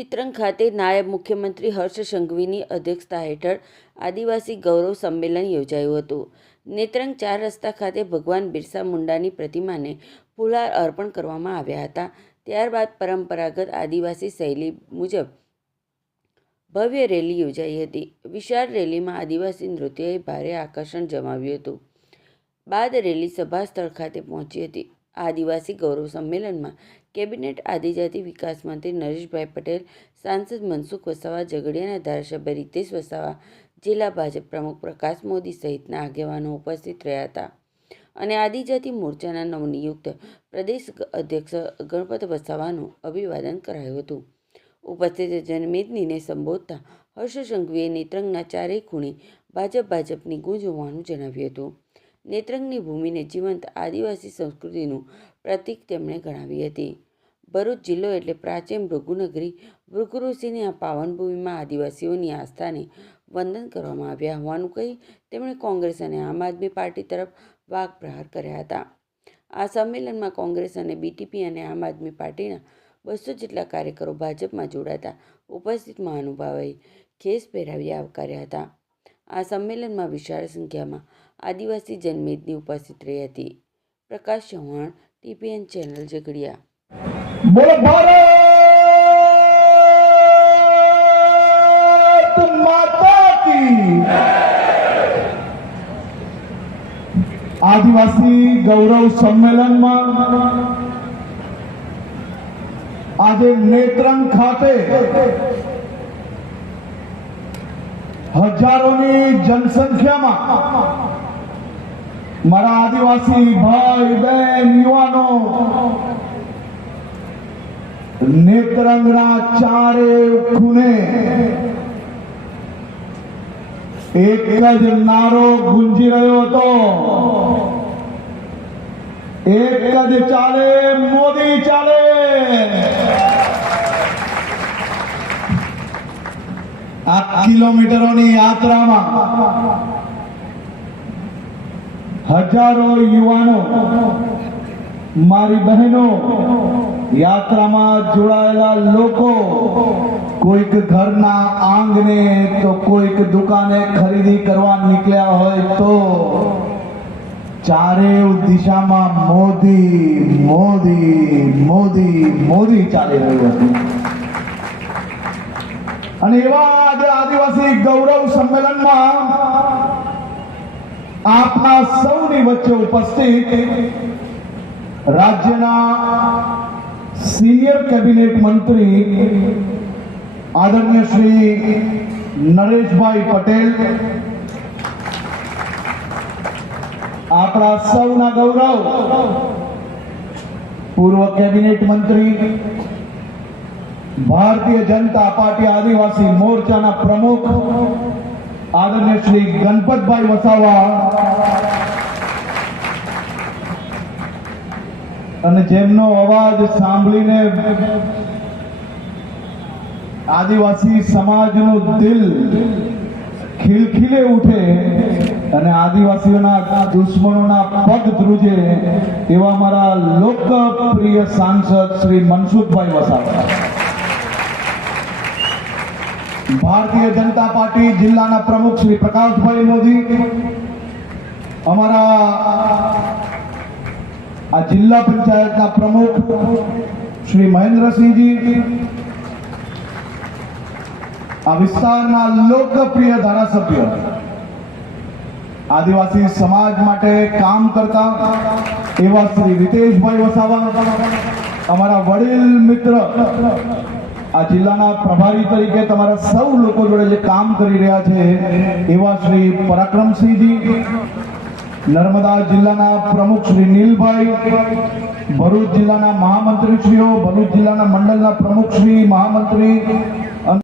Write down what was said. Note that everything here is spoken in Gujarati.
નેત્રંગ ખાતે નાયબ મુખ્યમંત્રી હર્ષ સંઘવીની અધ્યક્ષતા હેઠળ આદિવાસી ગૌરવ સંમેલન યોજાયું હતું. નેત્રંગ 4 રસ્તા ખાતે ભગવાન બિરસા મુંડાની પ્રતિમાને ફૂલહાર અર્પણ કરવામાં આવ્યા હતા. ત્યારબાદ પરંપરાગત આદિવાસી શૈલી મુજબ ભવ્ય રેલી યોજાઈ હતી. વિશાળ રેલીમાં આદિવાસી નૃત્યએ ભારે આકર્ષણ જમાવ્યું હતું. બાદ રેલી સભા સ્થળ ખાતે પહોંચી હતી. આદિવાસી ગૌરવ સંમેલનમાં કેબિનેટ આદિજાતિ વિકાસ મંત્રી નરેશભાઈ પટેલ, સાંસદ મનસુખ વસાવા, ઝઘડિયાના ધારાસભ્ય રીતેશ વસાવા, જિલ્લા ભાજપ પ્રમુખ પ્રકાશ મોદી સહિતના આગેવાનો ઉપસ્થિત રહ્યા હતા અને આદિજાતિ મોરચાના નવનિયુક્ત પ્રદેશ અધ્યક્ષ ગણપત વસાવાનું અભિવાદન કરાયું હતું. ઉપસ્થિત જનમેદનીને સંબોધતા હર્ષ સંઘવીએ નેત્રંગના ચારેય ખૂણે ભાજપની ગૂંજ હોવાનું જણાવ્યું હતું. નેત્રંગની ભૂમિને જીવંત આદિવાસી સંસ્કૃતિનું પ્રતીક તેમણે ગણાવી હતી. ભરૂચ જિલ્લો એટલે પ્રાચીન ભૃગુનગરી. ભૃગુઋષિની આ પાવન ભૂમિમાં આદિવાસીઓની આસ્થાને વંદન કરવામાં આવ્યા હોવાનું કહી તેમણે કોંગ્રેસ અને આમ આદમી પાર્ટી તરફ વાક પ્રહાર કર્યા હતા. આ સંમેલનમાં કોંગ્રેસ અને બીટીપી અને આમ આદમી પાર્ટીના 200 જેટલા કાર્યકરો ભાજપમાં જોડાતા ઉપસ્થિત મહાનુભાવોએ ખેસ પહેરાવી આવકાર્યા હતા. આ સંમેલનમાં વિશાળ સંખ્યામાં આદિવાસી જનમેદની ઉપસ્થિત રહી હતી. પ્રકાશ ચૌહાણ, TPN ચેનલ, ઝઘડિયા. બોલો ભારત માતા કી. આદિવાસી ગૌરવ સંમેલનમાં આજે નેત્રંગ ખાતે હજારોની જનસંખ્યામાં મારા આદિવાસી ભાઈ બહેન યુવાનો નેત્રંગના ચારે ખૂણે એક જ નારો ગુંજી રહ્યો હતો, એક જ ચાલે મોદી ચાલે. આ કિલોમીટરોની યાત્રામાં હજારો યુવાનો, મારી બહેનો, યાત્રામાં જોડાયેલા લોકો, કોઈક ઘરના આંગણે તો કોઈક દુકાને ખરીદી કરવા નીકળ્યા હોય તો ચારે દિશામાં મોદી મોદી મોદી મોદી ચાલી રહ્યું હતું. અને એવા આજે આદિવાસી ગૌરવ સંમેલનમાં આપના સૌની વચ્ચે ઉપસ્થિત રાજ્યના સિનિયર કેબિનેટ મંત્રી આદરણીય શ્રી નરેશભાઈ પટેલ, આપણા સૌના ગૌરવ પૂર્વ કેબિનેટ મંત્રી, ભારતીય જનતા પાર્ટી આદિવાસી મોરચાના પ્રમુખ આદરણીય શ્રી ગણપતભાઈ વસાવા અને જેમનો અવાજ સાંભળીને આદિવાસી સમાજનું દિલ ખિલખિલે ઉઠે અને આદિવાસીઓના દુશ્મનોના પગ ધ્રુજે એવા મારા લોકપ્રિય સાંસદ શ્રી મનસુખભાઈ વસાવા, ભારતીય જનતા પાર્ટી જિલ્લાના પ્રમુખ શ્રી પ્રકાશભાઈ મોદી, અમારા આ જિલ્લા પંચાયતના પ્રમુખ શ્રી મહેન્દ્રસિંહજી, આ વિસ્તારના લોકપ્રિય ધારાસભ્ય, આદિવાસી સમાજ માટે કામ કરતા એવા શ્રી રીતેશભાઈ વસાવા, અમારા વડીલ મિત્ર, આ જિલ્લાના પ્રભારી તરીકે તમારા સૌ લોકો જોડે જે કામ કરી રહ્યા છે એવા શ્રી પરાક્રમસિંહજી, નર્મદા જિલ્લાના પ્રમુખ શ્રી નીલભાઈ, ભરૂચ જિલ્લાના મહામંત્રીશ્રીઓ, ભરૂચ જિલ્લાના મંડળના પ્રમુખ શ્રી મહામંત્રી